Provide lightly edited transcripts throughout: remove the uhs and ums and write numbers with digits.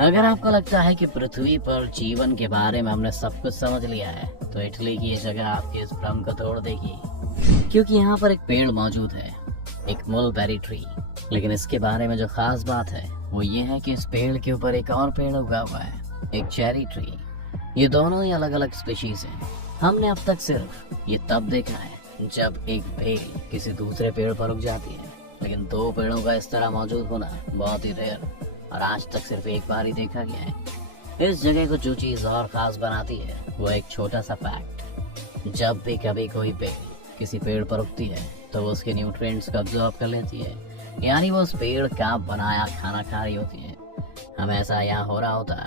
अगर आपको लगता है कि पृथ्वी पर जीवन के बारे में हमने सब कुछ समझ लिया है, तो इटली की ये जगह आपके इस भ्रम को तोड़ देगी, क्योंकि यहाँ पर एक पेड़ मौजूद है, एक मुलबेरी ट्री। लेकिन इसके बारे में जो खास बात है वो ये है कि इस पेड़ के ऊपर एक और पेड़ उगा हुआ है, एक चेरी ट्री। ये दोनों ही अलग अलग स्पीशीज हैं। हमने अब तक सिर्फ ये तब देखा है जब एक बेल किसी दूसरे पेड़ पर उग जाती है, लेकिन दो पेड़ों का इस तरह मौजूद होना बहुत ही रेयर और आज तक सिर्फ एक बार ही देखा गया है। इस जगह को जो चीज और खास बनाती है वो एक छोटा सा फैक्ट। जब भी कभी कोई बेल किसी पेड़ पर उगती है तो वो उसके न्यूट्रिएंट्स को अब्सॉर्ब कर लेती है, यानी वो उस पेड़ का बनाया खाना खा रही होती है। हम ऐसा यहाँ हो रहा होता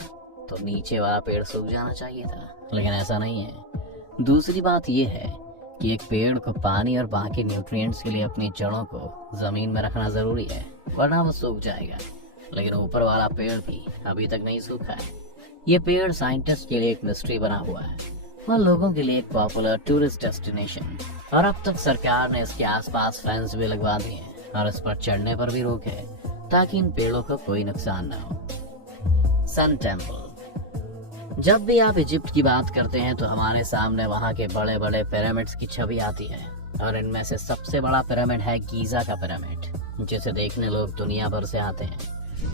तो नीचे वाला पेड़ सूख जाना चाहिए था, लेकिन ऐसा नहीं है। दूसरी बात यह है कि एक पेड़ को पानी और बाकी न्यूट्रिएंट्स के लिए अपनी जड़ों को जमीन में रखना जरूरी है, वरना वो सूख जाएगा। लेकिन ऊपर वाला पेड़ भी अभी तक नहीं सूखा है। ये पेड़ साइंटिस्ट के लिए एक मिस्ट्री बना हुआ है और लोगों के लिए एक पॉपुलर टूरिस्ट डेस्टिनेशन। और अब तक सरकार ने इसके आसपास फेंस भी लगवा दिए हैं और इस पर चढ़ने पर भी रोक है, ताकि इन पेड़ों को कोई नुकसान न हो। Sun temple. जब भी आप इजिप्ट की बात करते हैं तो हमारे सामने वहाँ के बड़े बड़े पिरामिड्स की छवि आती है, और इनमें से सबसे बड़ा पिरामिड है गीजा का पिरामिड, जिसे देखने लोग दुनिया भर से आते हैं।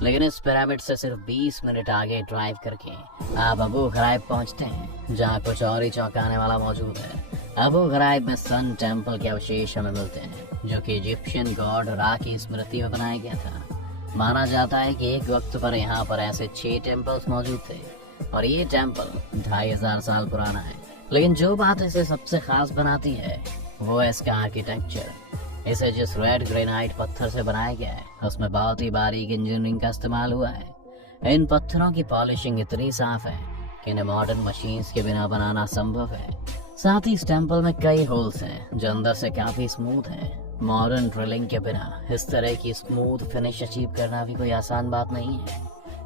लेकिन इस पिरामिड से सिर्फ 20 मिनट आगे ड्राइव करके आप अबू ग़राइब पहुंचते हैं, जहां कुछ और ही चौंकाने वाला मौजूद है। अबू ग़राइब में सन टेम्पल के अवशेष हमें मिलते हैं, जो कि इजिप्शियन गॉड रा की स्मृति में बनाया गया था। माना जाता है कि एक वक्त पर यहाँ पर ऐसे 6 टेम्पल्स मौजूद थे और ये टेम्पल 2500 साल पुराना है। लेकिन जो बात इसे सबसे खास बनाती है वो है इसका आर्किटेक्चर। इसे जिस रेड ग्रेनाइट पत्थर से बनाया गया है उसमें बहुत ही बारीक इंजीनियरिंग का इस्तेमाल हुआ है। इन पत्थरों की पॉलिशिंग इतनी साफ है कि इन्हें मॉडर्न मशीन्स के बिना बनाना संभव है। साथ ही इस टेम्पल में कई होल्स हैं जो अंदर से काफी स्मूथ हैं। मॉडर्न ड्रिलिंग के बिना इस तरह की स्मूथ फिनिश अचीव करना भी कोई आसान बात नहीं है।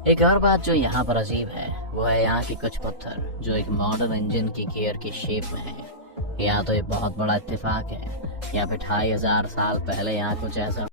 एक और बात जो यहाँ पर अजीब है वो है यहाँ के कुछ पत्थर जो एक मॉडर्न इंजन की गियर की शेप में है। यहाँ तो ये बहुत बड़ा इत्तेफाक है, यहाँ पे 2500 साल पहले यहाँ कुछ ऐसा